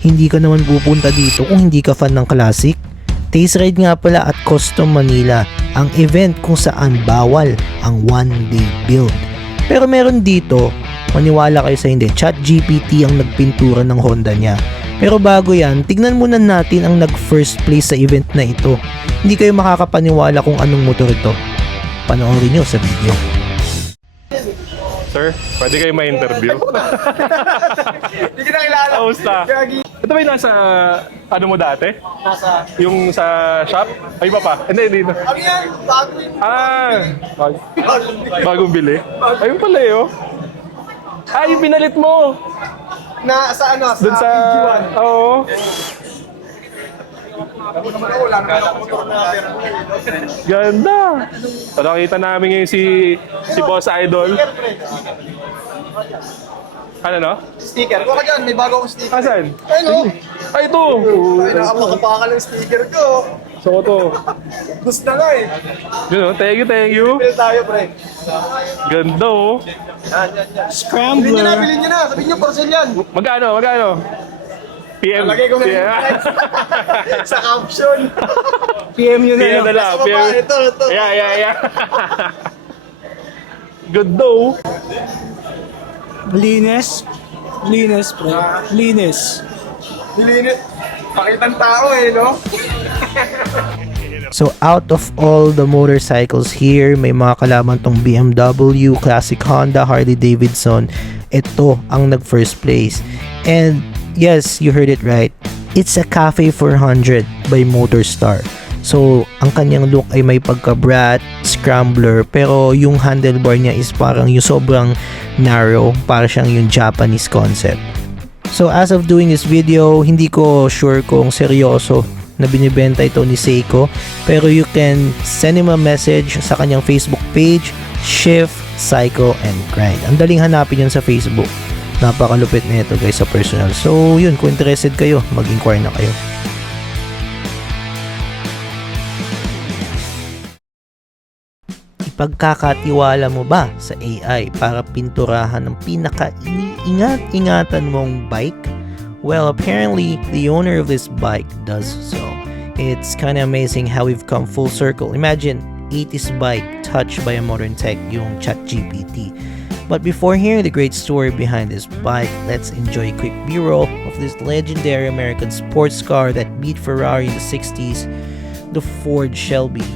Hindi ka naman pupunta dito kung hindi ka fan ng classic. Taste Ride nga pala at Custom Manila, ang event kung saan bawal ang one-day build. Pero meron dito, maniwala kayo sa hindi, ChatGPT ang nagpintura ng Honda niya. Pero bago yan, tignan muna natin ang nag-first place sa event na ito. Hindi kayo makakapaniwala kung anong motor ito. Panoorin nyo sa video. Sir, pwede kayo ma-interview? Hindi kita kilala. Kamusta? Ito ba yung nasa, ano mo dati? Nasa... Yung sa shop? Ay, iba pa? Hindi. Ano yan? Bago yun. Bagong bili? Ayun pala eh, oh. Yung pinalit mo! Sa ano? Doon sa... PG1. Oo. Ako naman ako. Wala naman ako motor na pero. Ganda! So, nakita namin ngayon si Boss Idol. Ano no? Sticker. Kuha ka dyan. May bago akong sticker. Asan? Ayun o. Ay, ito! Ay, nakapakapakal ng sticker ko. So, ito. Gusto na nga eh. Yun, oh. Thank you. Pili tayo, pre. Ganda, oh. Yan. Scrambler. Bilhin nyo na. Sabihin nyo, parcel yan. Magkano? PM. Lagay ko na Yeah. sa caption. PM nyo na. PM na lang. Sa baba, ito. Yeah. Good though. Linis, pre. Linis. Nilinit. Pakitang tao eh, no? So out of all the motorcycles here, may mga kalaman tong BMW, Classic Honda, Harley Davidson. Ito ang nag-first place. And yes, you heard it right. It's a Cafe 400 by Motorstar. So, ang kanyang look ay may pagka-brat, scrambler, pero yung handlebar niya is parang yung sobrang narrow, para siyang yung Japanese concept. So, as of doing this video, hindi ko sure kung seryoso na binibenta ito ni Seiko, pero you can send him a message sa kanyang Facebook page, Shift, Cycle, and Grind. Ang daling hanapin yun sa Facebook. Napakalupit na ito guys sa personal. So, yun, kung interested kayo, mag-inquire na kayo. Ipagkakatiwala mo ba sa AI para pinturahan ng pinaka-ingat-ingatan mong bike? Well, apparently, the owner of this bike does so. It's kind of amazing how we've come full circle. Imagine, 80s bike touched by a modern tech, yung ChatGPT. But before hearing the great story behind this bike, let's enjoy a quick b-roll of this legendary American sports car that beat Ferrari in the 60s, the Ford Shelby.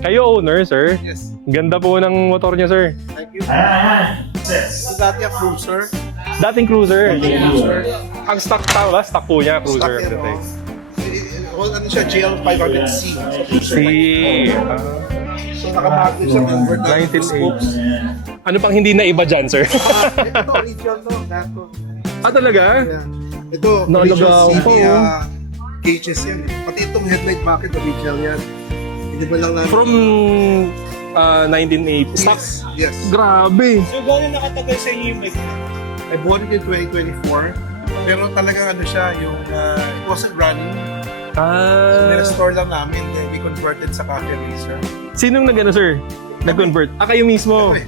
Kayo owner, sir? Yes. Ganda po ng motor niya, sir. Thank you. Ito dati ang cruiser. Dating cruiser. Ang stock ba? Stock po niya, cruiser. Stock yan, oh. Ano siya, GL500C. So, So, nakabagay siya convert na 1980. Ano pang hindi na iba dyan, sir? Ito, original to. Nato. Talaga? Yeah. Ito, Naalagaan original pa, CD oh. cages yan. Pati itong headlight bucket, original yan. Hindi ba lang namin? From 1980. Stock? Yes. Grabe. So, gano'n nakatagal sa inyo yung bike? I bought it in 2024. Pero talagang ano siya, yung it wasn't running. Nirestore lang namin. Then we converted sa cafe racer. Sinong nag-ano, sir? Nag-convert? Kayo mismo. Okay.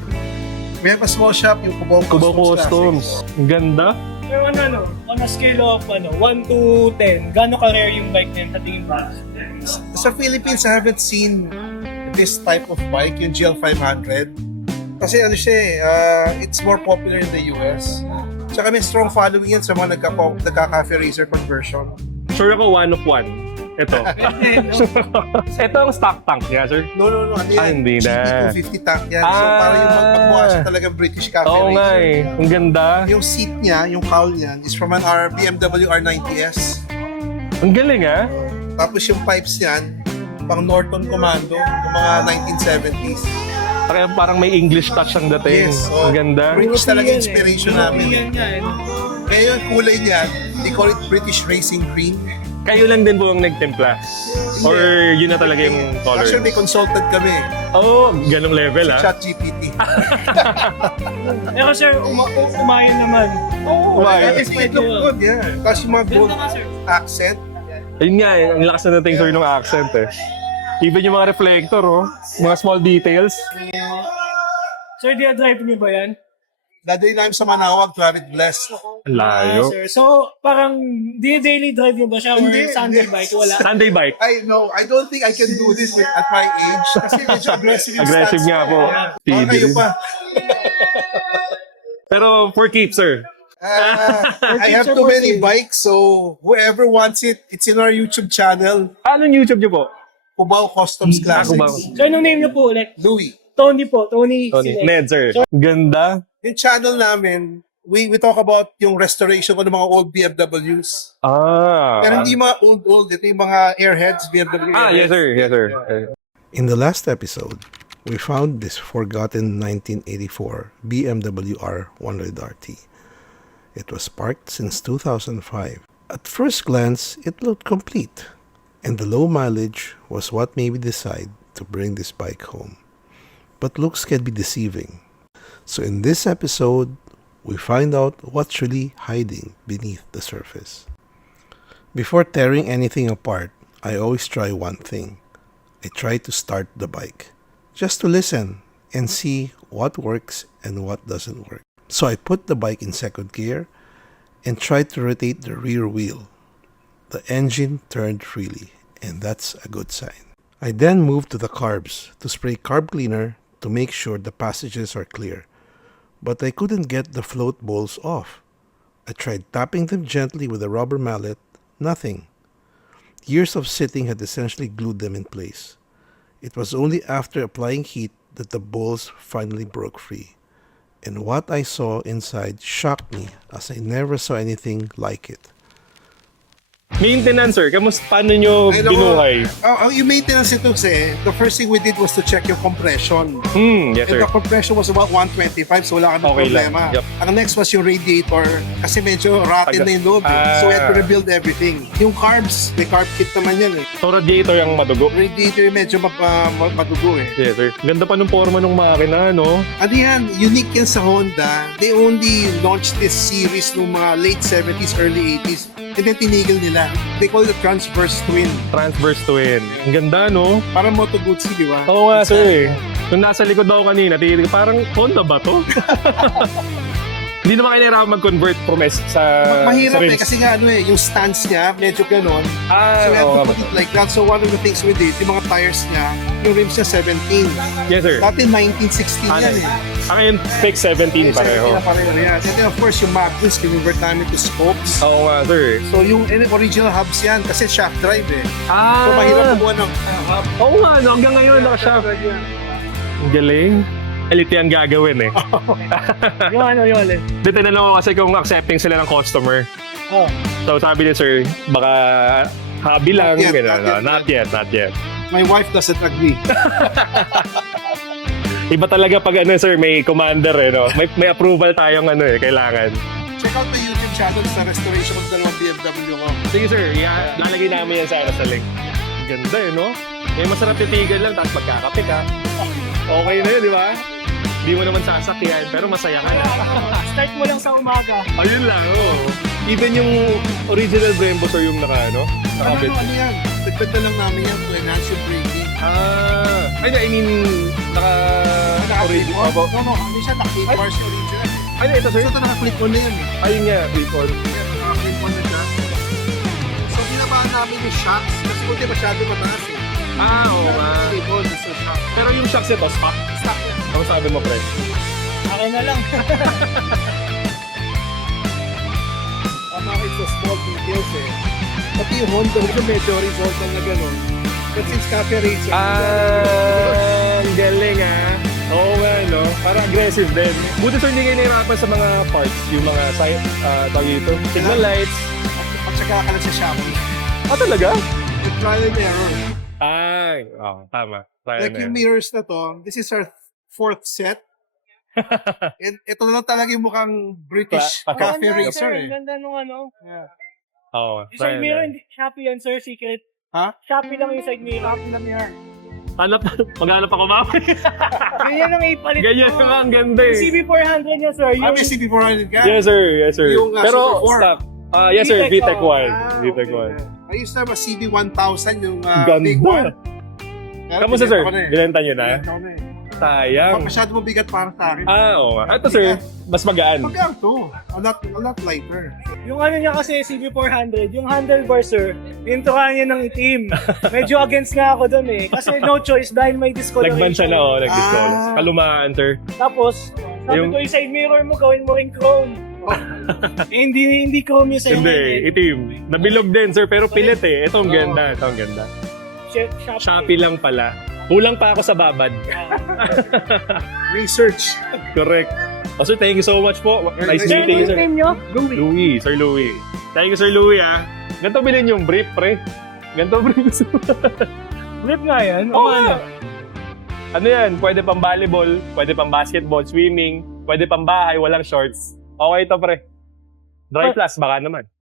We have a small shop, yung Cubao Customs. Ang ganda. Pero on a scale of 1 to 10, gano'n ka-rare yung bike na yun sa tingin ba? Sa Philippines, I haven't seen this type of bike, yung GL500. Kasi ano siya it's more popular in the US. Tsaka may strong following yan sa mga nagka-cafe racer conversion. Sure ako, one of one. Ito. Ito ang stock tank niya, sir. No. Ano yan? Hindi na. GP250 tank yan. So parang yung magmukha siya talagang British cafe Oo racer. nga eh. Ang ganda. Yung seat niya, yung cowl niyan, is from an BMW R90S. Ang galing ah. Tapos yung pipes niyan, pang Norton Commando, yung mga 1970s. Parang may English touch ang dating. Yes, so, ang ganda. British talaga inspiration namin. Yan nga eh. Kaya yung kulay niyan, they call it British Racing Cream. Kayo lang din po ang nagtimpla? Or yun na talaga yung color? Actually, may consultant kami. Oh, ganong level ah. ChatGPT. Pero sir, umayon naman. Umayon? It look good, yeah. Tapos yung mga gold Ganda nga sir. accent. Ayun nga eh, ang lakas na nating sir ng accent eh. Even yung mga reflector, oh. Mga small details. Sir, drive niyo ba yan? Dadali namin sa Manawag to have it blessed. Ang layo. Sir. So, parang daily drive niyo ba siya or Hindi, Sunday hindi. bike? Wala. Sunday bike. I don't think I can do this at my age. Kasi medyo aggressive yung Aggressive stance nga ko. po. Baka kayo pa. Pero for keeps, sir. I have too many bikes, so whoever wants it, it's in our YouTube channel, Anong YouTube niyo po? Cubao Customs Classics. Cubao. So, anong name niyo po ulit? Louis. Tony po. Tony. Tony. Sinek. Ned, sir. Ganda. Yung channel namin, we talk about yung restoration ko ng mga old BMWs. Pero hindi mga old. Ito yung mga airheads, BMW Yes, airheads. sir. Yes, sir. In the last episode, we found this forgotten 1984 BMW R100RT. It was parked since 2005. At first glance, it looked complete, and the low mileage was what made me decide to bring this bike home. But looks can be deceiving. So in this episode, we find out what's really hiding beneath the surface. Before tearing anything apart, I always try one thing. I try to start the bike, just to listen and see what works and what doesn't work. So I put the bike in second gear and tried to rotate the rear wheel. The engine turned freely, and that's a good sign. I then moved to the carbs to spray carb cleaner to make sure the passages are clear, but I couldn't get the float balls off. I tried tapping them gently with a rubber mallet, nothing. Years of sitting had essentially glued them in place. It was only after applying heat that the balls finally broke free. And what I saw inside shocked me, as I never saw anything like it. Maintenance, sir. Kamusta? Paano nyo binuhay? Yung maintenance ito kasi, the first thing we did was to check yung compression. Yes, And sir. the compression was about 125, so wala kami Okay lang. problema. Yep. Ang next was yung radiator, kasi medyo rotten na yung loob. So we had to rebuild everything. Yung carbs, may carb kit naman yan eh. So, radiator yung madugo. Radiator medyo madugo eh. Yes, sir. Ganda pa nung forma ng makina, no? Ano yan, unique yan sa Honda. They only launched this series noong mga late 70s, early 80s. And then tinigil nila. They call it the Transverse Twin. Transverse twin. Ang ganda, no? Parang Moto Guzzi, di ba? Oo nga, sir. Nung nasa likod ako kanina, titigil, parang Honda ba to? Hindi naman kailangan mag-convert from sa Mahirap sa eh, rims. kasi nga ano eh, yung stance niya, medyo ganon. So we have oo to nga put ba? it like that. So one of the things we did, yung mga tires niya, yung rims niya 17. Yes, sir. Dati 1916 yan eh. Ang fake 17 pareho. 17 na pareho yan. And then of course yung magnets, convert namin to spokes. Oo nga, sir. So yung original hubs yan, kasi shaft drive eh. Ah! So mahirap kumuha ng hub. Oo nga, no? Hanggang ngayon, naka-shop. Ang galing. Elite yan gagawin eh. Yung ano, yung alin. Dito na lang ako kasi kung accepting sila ng customer. Oh. So sabi ni sir, baka hobby lang. Not yet, Ganun, not yet. not yet. My wife doesn't agree. Iba talaga pag ano sir, may commander eh, no? May approval tayong ano eh, kailangan. Check out my YouTube channel sa restoration ng dalawang BMW ko. Sige sir, lalagay namin yan sa link. Ang ganda eh, no? May masarap titigan lang, tapos magkakape ka. Okay na yun, di ba? Hindi mo naman sasakyan, pero masaya ka na. Start mo lang sa umaga. Ayun lang, oo. Even yung original Brembo sir yung nakabit. Ano yan? Dagdag na lang namin yan to enhance yung braking. I mean, original. No, ano siya, naka-clip bars yung original. Ano ito sir? So ito naka-clip on na yan eh. Ayun nga, clip-on. Naka-clip on na siya. So binabaan namin yung shocks kasi kung di masyado mataas eh. Oo nga. Clip on, so shock. Pero yung shocks ito, stock. Stock yan. Ano sabi mo, pre? Akin na lang. It's a small details eh. Pati yung Honda ko medyo horizontal na gano'n. But since cafe racer, Ang galing ah. Oo nga, no? Parang aggressive din. Buti sir, hindi kayo nahirapan sa mga parts, yung mga side, tawag dito, signal lights. at saka ka lang sa Shopee. Talaga? The trial and error. Tama. Like yung mirrors na to, this is our 4th set. And ito na lang talaga yung mukhang British cafe Ang ganda, racer sir. eh. Ang ganda nung ano. Yeah. Oo. Sir, meron, Shopee yan, sir, secret. Ha? Shopee lang yung side mirror. Shopee lang yan. Maghanap ako mami. Ganyan ang ipalit Ganyan ko. nga, ang ganda eh. CB400 niya, sir. Yung May CB400 ka? Yes sir, yes sir. Yung, Pero Super 4. stock. Yes sir, VTEC, VTEC 1. Ah, VTEC okay. 1. I used to have a CB1000, yung Ganda. big one. Kamusta, sir? Binenta ko na eh. Binenta nyo na? Binenta ko na eh. Sayang. Masyado mabigat para sa akin. Oo nga. Ito, sir, mas magaan. Magkano to? A lot lighter. Yung ano niya kasi, CB400, yung handlebar, sir, hintukan niya ng itim. Medyo against nga ako dun eh. Kasi no choice dahil may discoloration. Nagban siya na, nag-discolor. Ah. Kalumaan, sir. Tapos, sabi Yung- ko yung side mirror mo, gawin mo rin chrome. hindi chrome yung side Hindi, mirror. itim. Nabilog din, sir, pero pilit eh. Ito ang ganda, ito ang ganda. Shopee lang pala. Kulang pa ako sa babad. Research. Correct. Oh, sir, thank you so much po. Nice Sir, meeting you, sir. name nyo? Louis, Sir Louis. Thank you, Sir Louis, ah. Ganito bilhin yung brief, pre. Ganito, brief. Flip nga yan. Oo nga. Ano yan? Pwede pang volleyball, pwede pang basketball, swimming, pwede pang bahay, walang shorts. Okay to, pre. Dry plus, baka naman.